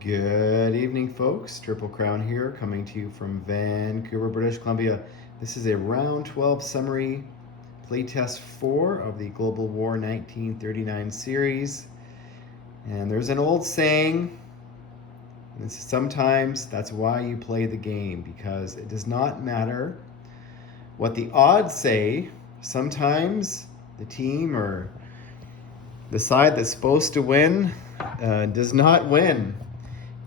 Good evening, folks. Triple Crown here, coming to you from Vancouver, British Columbia. This is a round 12 summary playtest 4 of the Global War 1939 series. And there's an old saying, and this is sometimes that's why you play the game, because it does not matter what the odds say. Sometimes the team or the side that's supposed to win does not win.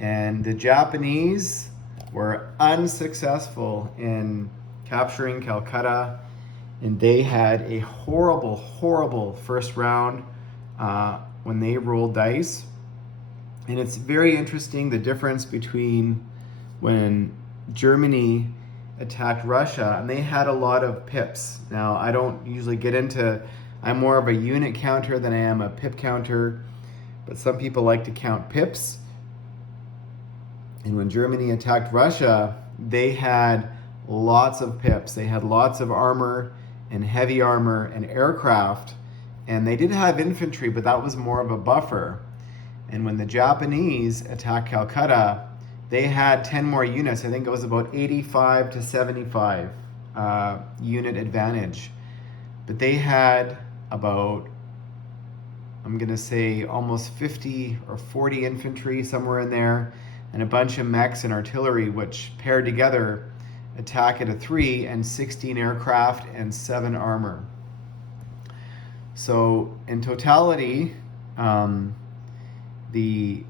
And the Japanese were unsuccessful in capturing Calcutta, and they had a horrible first round when they rolled dice. And it's very interesting the difference between when Germany attacked Russia, and they had a lot of pips. Now, I don't usually get into, I'm more of a unit counter than I am a pip counter, but some people like to count pips. And when Germany attacked Russia, they had lots of pips. They had lots of armor and heavy armor and aircraft. And they did have infantry, but that was more of a buffer. And when the Japanese attacked Calcutta, they had 10 more units. I think it was about 85 to 75 unit advantage. But they had about, I'm going to say, almost 50 or 40 infantry, somewhere in there, and a bunch of mechs and artillery, which paired together attack at a 3 and 16 aircraft and 7 armor. So in totality, the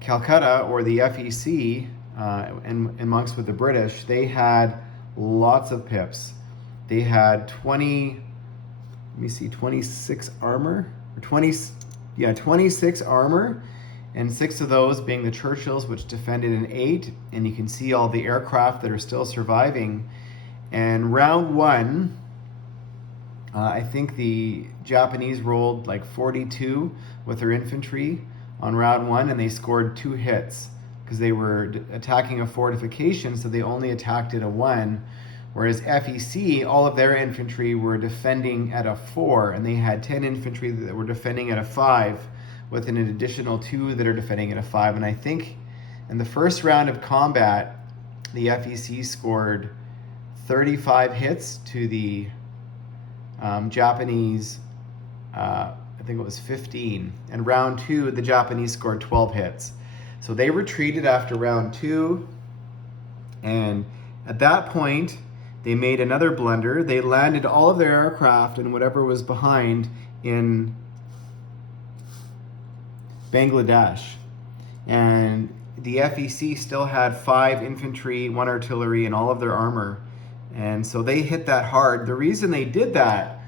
Calcutta, or the FEC, amongst with the British, they had lots of pips. They had 26 armor, or 26 armor, and 6 of those being the Churchills, which defended in 8, and you can see all the aircraft that are still surviving. And round 1, I think the Japanese rolled like 42 with their infantry on round 1, and they scored 2 hits because they were attacking a fortification, so they only attacked at a 1. Whereas FEC, all of their infantry were defending at a 4, and they had 10 infantry that were defending at a 5, with an additional 2 that are defending at a 5. And I think in the first round of combat, the FEC scored 35 hits to the Japanese, I think it was 15. And round 2, the Japanese scored 12 hits. So they retreated after round 2. And at that point, they made another blunder. They landed all of their aircraft and whatever was behind in Bangladesh. And the FEC still had 5 infantry, 1 artillery, and all of their armor. And so they hit that hard. The reason they did that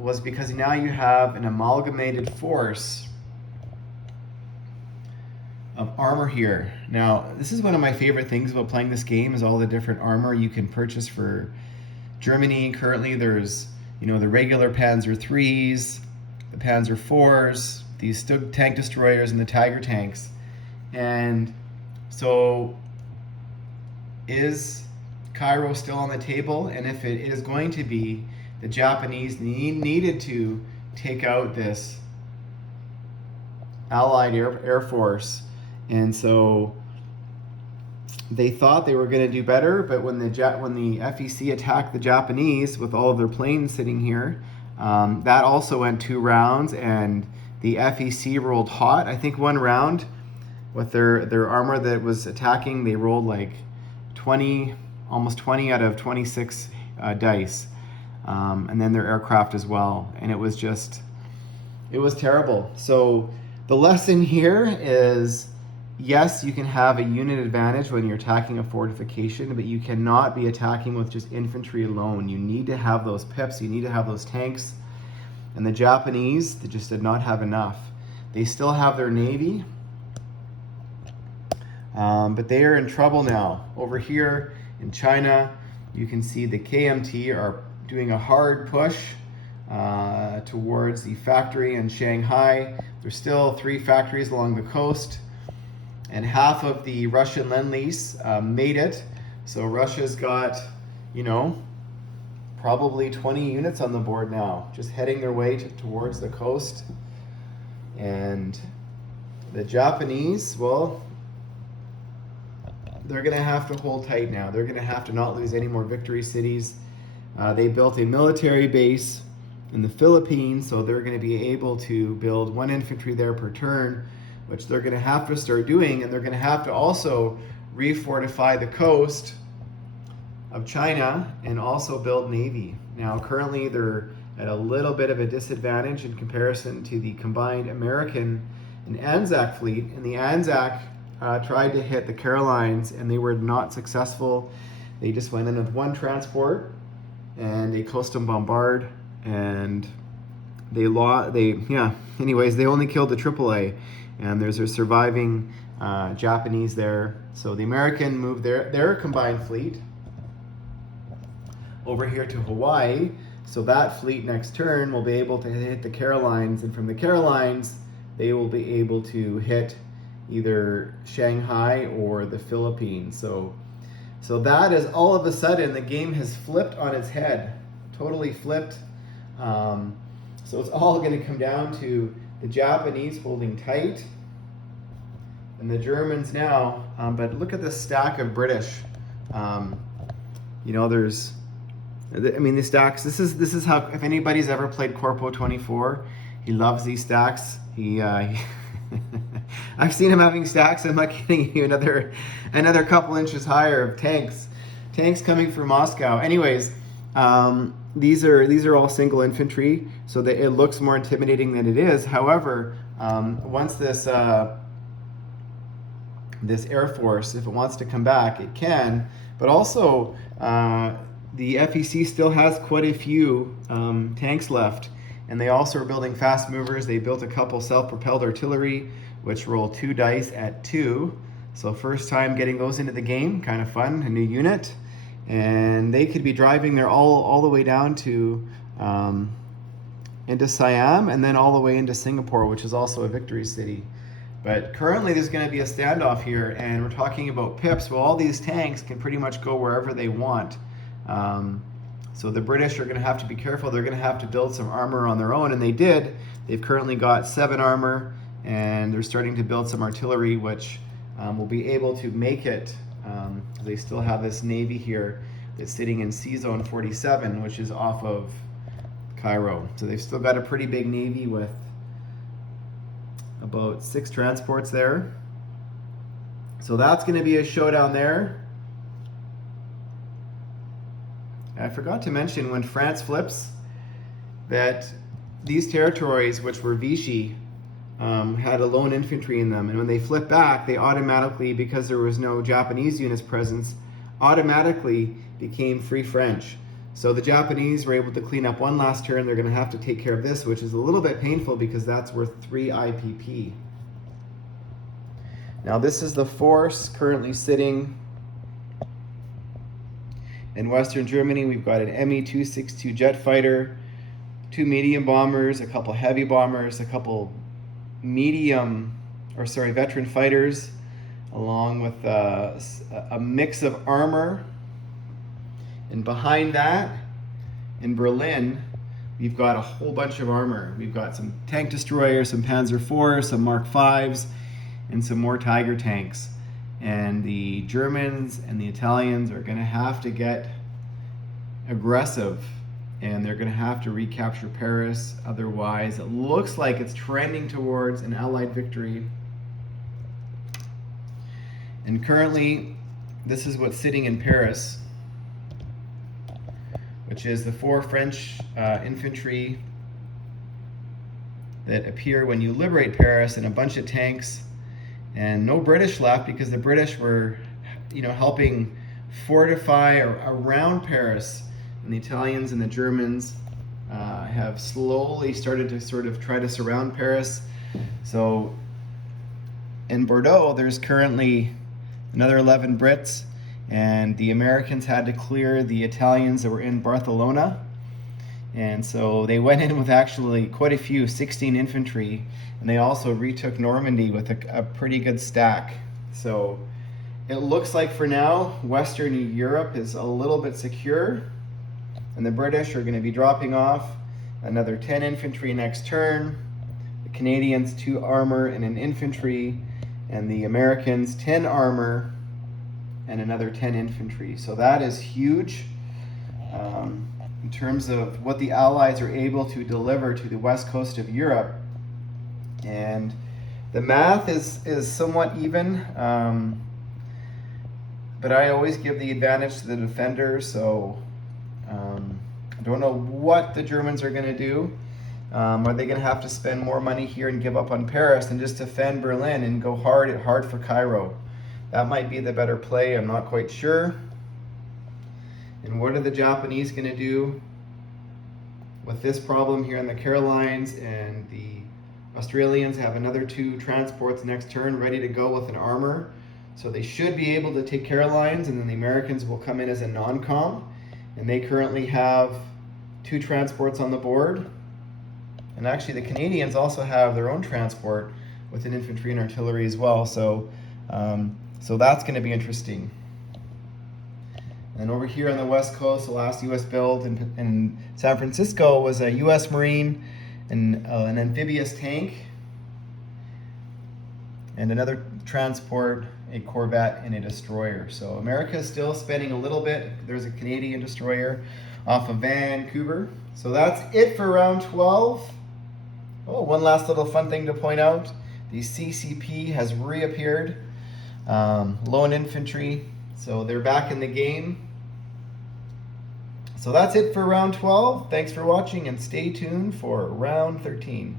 was because now you have an amalgamated force of armor here. Now, this is one of my favorite things about playing this game, is all the different armor you can purchase for Germany. Currently, there's, the regular Panzer IIIs, the Panzer IVs, these tank destroyers, and the Tiger tanks. And so is Cairo still on the table? And if it is going to be, the Japanese needed to take out this Allied Air Force. And so they thought they were going to do better, but when the FEC attacked the Japanese with all of their planes sitting here, that also went 2 rounds, and the FEC rolled hot. I think one round with their armor that was attacking, they rolled like almost 20 out of 26 dice, and then their aircraft as well. And it was terrible. So the lesson here is, yes, you can have a unit advantage when you're attacking a fortification, but you cannot be attacking with just infantry alone. You need to have those pips, you need to have those tanks. And the Japanese, they just did not have enough. They still have their navy, but they are in trouble now. Over here in China, you can see the KMT are doing a hard push towards the factory in Shanghai. There's still 3 factories along the coast, and half of the Russian Lend-Lease made it. So Russia's got, probably 20 units on the board now, just heading their way towards the coast. And The Japanese, well, they're going to have to hold tight now. They're going to have to not lose any more victory cities. They built a military base in the Philippines, so they're going to be able to build 1 infantry there per turn, which they're going to have to start doing, and they're going to have to also refortify the coast of China and also build navy. Now, currently they're at a little bit of a disadvantage in comparison to the combined American and Anzac fleet, and the Anzac tried to hit the Carolines and they were not successful. They just went in with 1 transport and a coastal bombard, and anyways, they only killed the AAA, and there's a surviving Japanese there. So the American moved their combined fleet over here to Hawaii, so that fleet next turn will be able to hit the Carolines, and from the Carolines they will be able to hit either Shanghai or the Philippines. So that is, all of a sudden the game has flipped on its head, totally flipped. So it's all going to come down to the Japanese holding tight and the Germans now. But look at this stack of British. The stacks. This is how, if anybody's ever played Corpo 24, he loves these stacks. I've seen him having stacks. I'm not kidding you. Another couple inches higher of tanks coming from Moscow. Anyways, these are all single infantry, so that it looks more intimidating than it is. However, once this Air Force, if it wants to come back, it can. But also, the FEC still has quite a few tanks left. And they also are building fast movers. They built a couple self-propelled artillery, which roll 2 dice at 2. So first time getting those into the game, kind of fun, a new unit. And they could be driving there all the way down to into Siam, and then all the way into Singapore, which is also a victory city. But currently there's going to be a standoff here, and we're talking about pips. Well, all these tanks can pretty much go wherever they want. So the British are going to have to be careful. They're going to have to build some armor on their own, and they did. They've currently got 7 armor, and they're starting to build some artillery, which will be able to make it. They still have this navy here that's sitting in Sea Zone 47, which is off of Cairo. So they've still got a pretty big navy with about 6 transports there. So that's going to be a showdown there. I forgot to mention, when France flips, that these territories, which were Vichy, had a lone infantry in them, and when they flip back, they automatically, because there was no Japanese units presence, automatically became Free French. So the Japanese were able to clean up one last turn. They're going to have to take care of this, which is a little bit painful because that's worth 3 IPP. Now this is the force currently sitting in Western Germany. We've got an Me-262 jet fighter, 2 medium bombers, a couple heavy bombers, a couple veteran fighters, along with a mix of armor. And behind that, in Berlin, we've got a whole bunch of armor. We've got some tank destroyers, some Panzer IVs, some Mark Vs, and some more Tiger tanks. And the Germans and the Italians are going to have to get aggressive, and they're going to have to recapture Paris. Otherwise, it looks like it's trending towards an Allied victory. And currently, this is what's sitting in Paris, which is the 4 French infantry that appear when you liberate Paris, and a bunch of tanks, and no British left because the British were, helping fortify around Paris, and the Italians and the Germans have slowly started to sort of try to surround Paris. So in Bordeaux, there's currently another 11 Brits, and the Americans had to clear the Italians that were in Barcelona. And so they went in with actually quite a few, 16 infantry, and they also retook Normandy with a pretty good stack. So it looks like for now, Western Europe is a little bit secure, and the British are going to be dropping off another 10 infantry next turn. The Canadians 2 armor and an infantry, and the Americans 10 armor and another 10 infantry. So that is huge in terms of what the Allies are able to deliver to the west coast of Europe. And the math is somewhat even, but I always give the advantage to the defenders. So I don't know what the Germans are going to do. Are they going to have to spend more money here and give up on Paris and just defend Berlin and go hard for Cairo? That might be the better play. I'm not quite sure. And what are the Japanese going to do with this problem here in the Carolines? And the Australians have another 2 transports next turn ready to go with an armor. So they should be able to take Carolines, and then the Americans will come in as a non-com. And they currently have 2 transports on the board. And actually the Canadians also have their own transport with an infantry and artillery as well. So that's going to be interesting. And over here on the west coast, the last U.S. build in San Francisco was a U.S. Marine and an amphibious tank, and another transport, a Corvette, and a destroyer. So America is still spending a little bit. There's a Canadian destroyer off of Vancouver. So that's it for round 12. Oh, one last little fun thing to point out. The CCP has reappeared. Lone infantry. So they're back in the game. So that's it for round 12. Thanks for watching, and stay tuned for round 13.